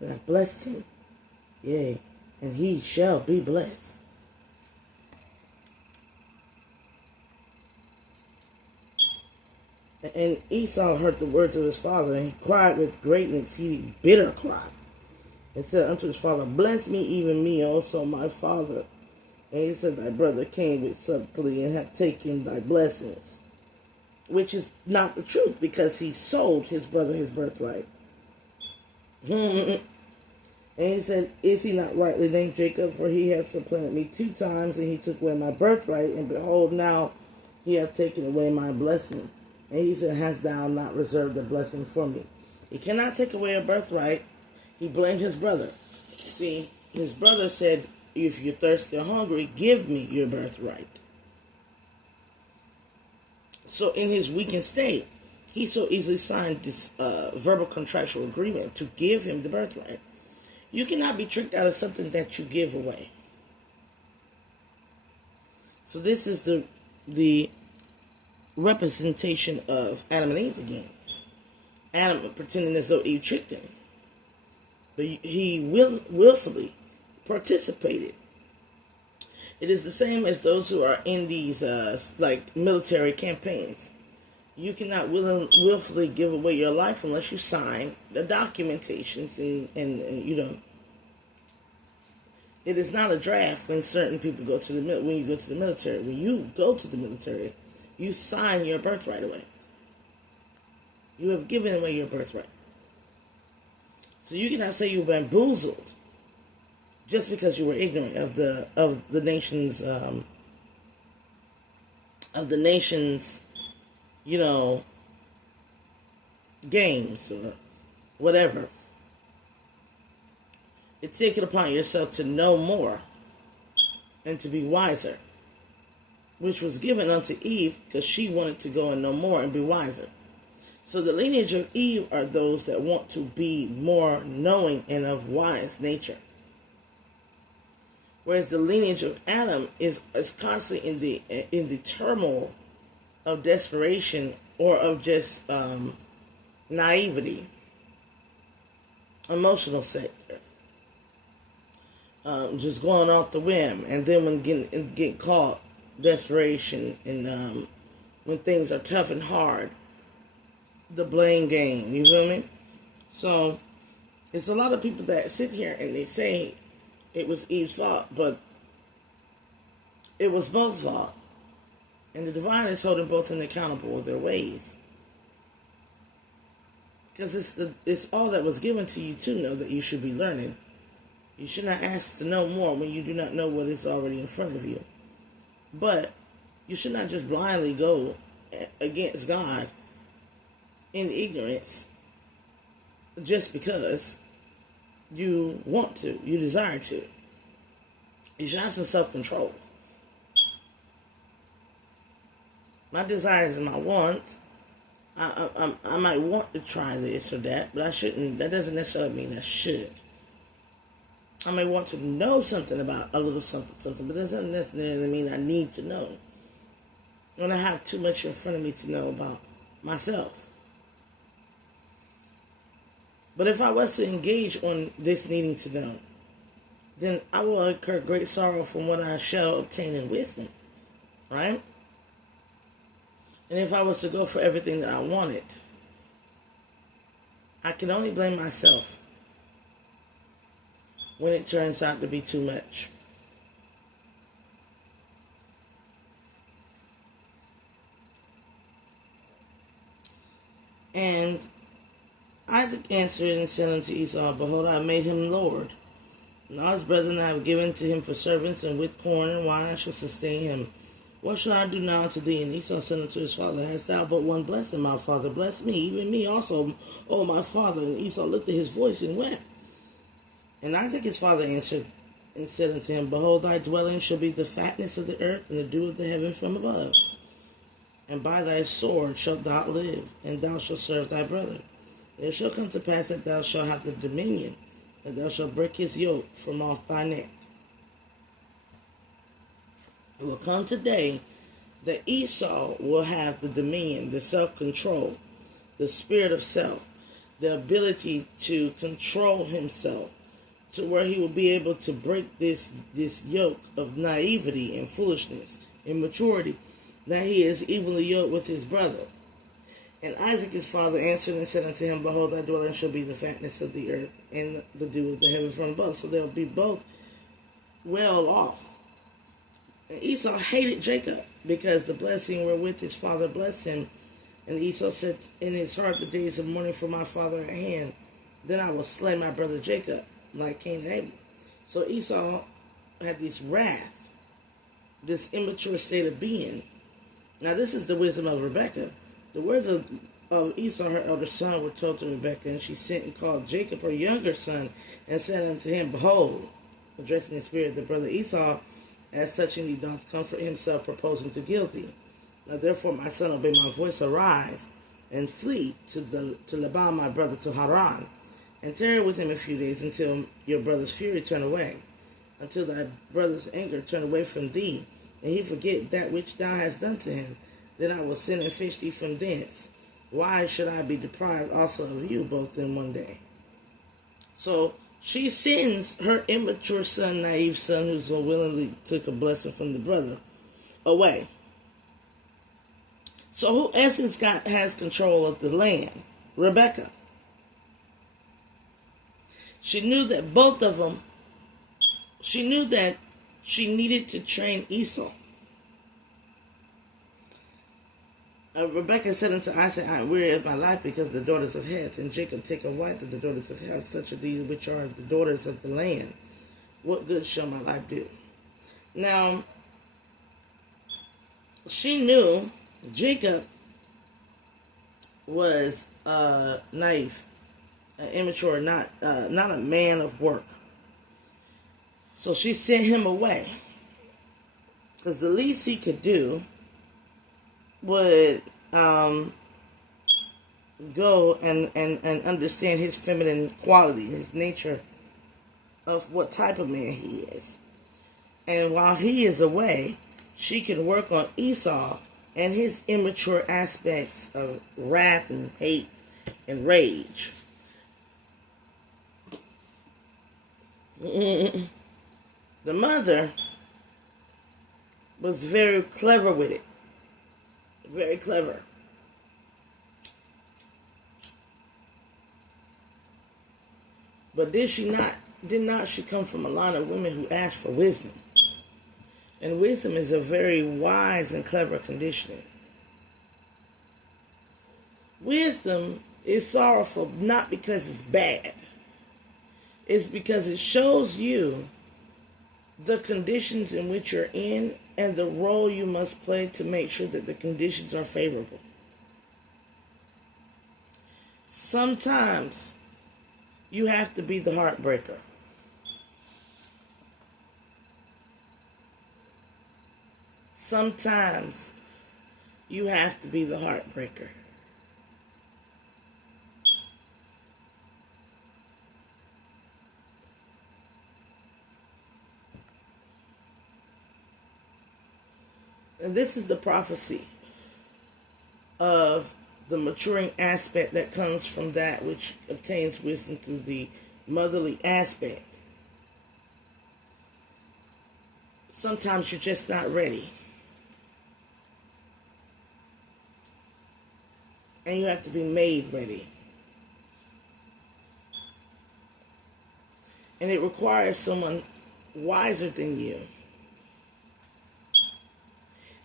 and I blessed him, yea, and he shall be blessed. And Esau heard the words of his father, and he cried with great and exceeding bitter cry, and said unto his father, Bless me, even me also, my father. And he said, Thy brother came with subtlety, and hath taken thy blessings. Which is not the truth, because he sold his brother his birthright. And he said, Is he not rightly named Jacob? For he hath supplanted me 2 times, and he took away my birthright, and behold, now he hath taken away my blessing. And he said, Hast thou not reserved a blessing for me? He cannot take away a birthright. He blamed his brother. See, his brother said, If you're thirsty or hungry, give me your birthright. So in his weakened state, he so easily signed this verbal contractual agreement to give him the birthright. You cannot be tricked out of something that you give away. So this is the representation of Adam and Eve again. Adam pretending as though Eve tricked him. But he willfully participated. It is the same as those who are in these like military campaigns. You cannot willfully give away your life unless you sign the documentations and you know. It is not a draft when certain people go to when you go to the military. When you go to the military, you sign your birthright away. You have given away your birthright. So you cannot say you were bamboozled just because you were ignorant of the nation's you know, games or whatever. It's take it upon yourself to know more and to be wiser, which was given unto Eve because she wanted to go and know more and be wiser. So the lineage of Eve are those that want to be more knowing and of wise nature. Whereas the lineage of Adam is constantly in the turmoil of desperation or of just naivety, emotional sector. Just going off the whim, and then when get caught, desperation, and when things are tough and hard, the blame game. You feel me? So it's a lot of people that sit here and they say it was Eve's fault, but it was both fault, and the divine is holding both of them accountable of their ways. Because it's all that was given to you to know that you should be learning. You should not ask to know more when you do not know what is already in front of you. But you should not just blindly go against God in ignorance just because you want to, you desire to. You should have some self-control. My desires and my wants, I might want to try this or that, but I shouldn't. That doesn't necessarily mean I should. I may want to know something about a little something, but that doesn't necessarily mean I need to know. When I have too much in front of me to know about myself. But if I was to engage on this needing to know, then I will incur great sorrow from what I shall obtain in wisdom. Right? And if I was to go for everything that I wanted, I can only blame myself when it turns out to be too much. And Isaac answered and said unto Esau, Behold, I have made him Lord. And all his brethren I have given to him for servants, and with corn and wine I shall sustain him. What shall I do now unto thee? And Esau said unto his father, Hast thou but one blessing, my father? Bless me, even me also, O my father. And Esau lifted his voice and wept. And Isaac his father answered and said unto him, Behold, thy dwelling shall be the fatness of the earth, and the dew of the heaven from above. And by thy sword shalt thou live, and thou shalt serve thy brother. And it shall come to pass that thou shalt have the dominion, that thou shalt break his yoke from off thy neck. It will come today that Esau will have the dominion, the self-control, the spirit of self, the ability to control himself to where he will be able to break this yoke of naivety and foolishness, immaturity, that he is evenly yoked with his brother. And Isaac his father answered and said unto him, Behold, thy dwelling shall be the fatness of the earth and the dew of the heaven from above. So they'll be both well off. And Esau hated Jacob because the blessing wherewith his father blessed him. And Esau said in his heart, the days of mourning for my father at hand, then I will slay my brother Jacob, like Cain and Abel. So Esau had this wrath, this immature state of being. Now this is the wisdom of Rebekah. The words of Esau, her elder son, were told to Rebekah, and she sent and called Jacob, her younger son, and said unto him, Behold, addressing in spirit the brother Esau, as such he doth comfort himself, proposing to kill thee. Now therefore, my son, obey my voice, arise, and flee to Laban my brother, to Haran, and tarry with him a few days, until your brother's fury turn away, until thy brother's anger turn away from thee, and he forget that which thou hast done to him. Then I will send and fetch thee from thence. Why should I be deprived also of you both in one day? So she sends her immature son, naive son, who's unwillingly took a blessing from the brother, away. So who essence has control of the land? Rebekah. She knew that both of them, she knew that she needed to train Esau. Rebekah said unto Isaac, I am weary of my life because of the daughters of Heth, and Jacob take a wife of the daughters of Heth, such of these which are the daughters of the land. What good shall my life do? Now, she knew Jacob was naive, immature, not a man of work. So she sent him away, because the least he could do would go and understand his feminine quality, his nature of what type of man he is. And while he is away, she can work on Esau and his immature aspects of wrath and hate and rage. The mother was very clever with it. Very clever. But did not she come from a line of women who asked for wisdom? And wisdom is a very wise and clever conditioning. Wisdom is sorrowful not because it's bad. It's because it shows you the conditions in which you're in and the role you must play to make sure that the conditions are favorable. Sometimes you have to be the heartbreaker. Sometimes you have to be the heartbreaker. And this is the prophecy of the maturing aspect that comes from that which obtains wisdom through the motherly aspect. Sometimes you're just not ready. And you have to be made ready. And it requires someone wiser than you.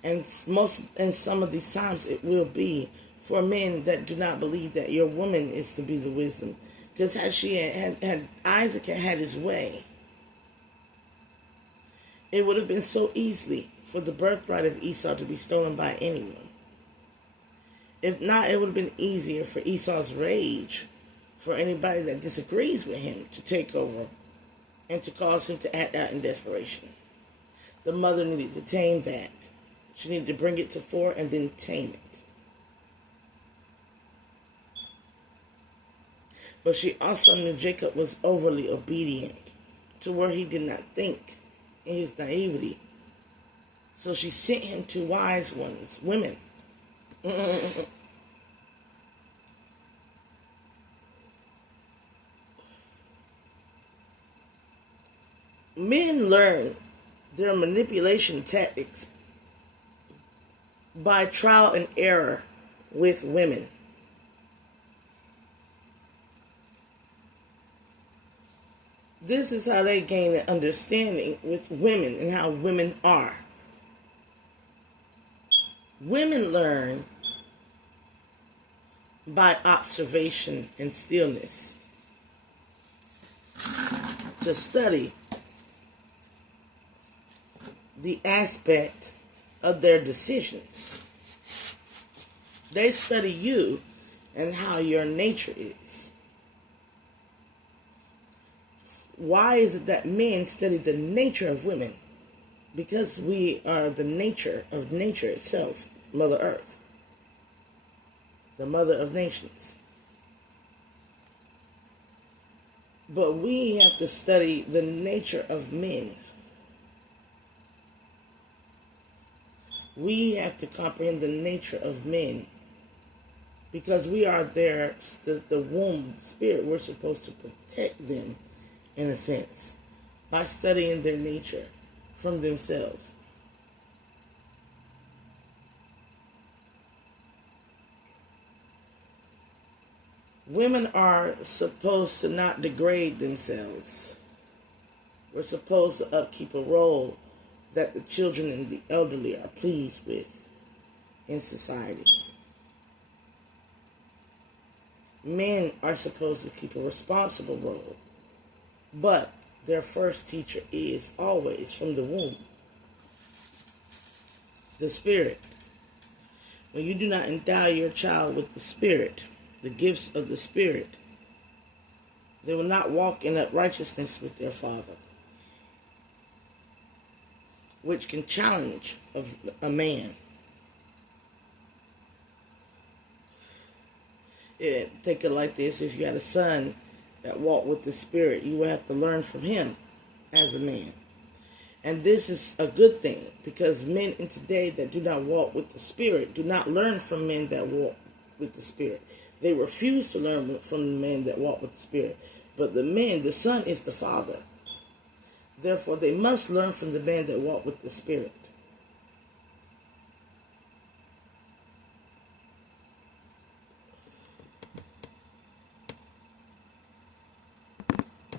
And some of these times it will be for men that do not believe that your woman is to be the wisdom. Because had Isaac had his way, it would have been so easy for the birthright of Esau to be stolen by anyone. If not, it would have been easier for Esau's rage, for anybody that disagrees with him, to take over and to cause him to act out in desperation. The mother needed to tame that. She needed to bring it to fore and then tame it. But she also knew Jacob was overly obedient to where he did not think in his naivety. So she sent him to wise ones, women. Men learn their manipulation tactics by trial and error with women. This is how they gain an understanding with women and how women are. Women learn by observation and stillness. To study the aspect of their decisions. They study you and how your nature is. Why is it that men study the nature of women? Because we are the nature of nature itself, Mother Earth, the mother of nations. But we have to study the nature of men. We have to comprehend the nature of men. Because we are the womb, the spirit. We're supposed to protect them, in a sense, by studying their nature from themselves. Women are supposed to not degrade themselves. We're supposed to upkeep a role that the children and the elderly are pleased with in society. Men are supposed to keep a responsible role, but their first teacher is always from the womb, the spirit. When you do not endow your child with the spirit, the gifts of the spirit, they will not walk in uprightness with their father, which can challenge a man. Take it like this: if you had a son that walked with the spirit, you would have to learn from him as a man. And this is a good thing, because men in today that do not walk with the spirit do not learn from men that walk with the spirit. They refuse to learn from the men that walk with the spirit. But the son is the father. Therefore, they must learn from the man that walk with the spirit.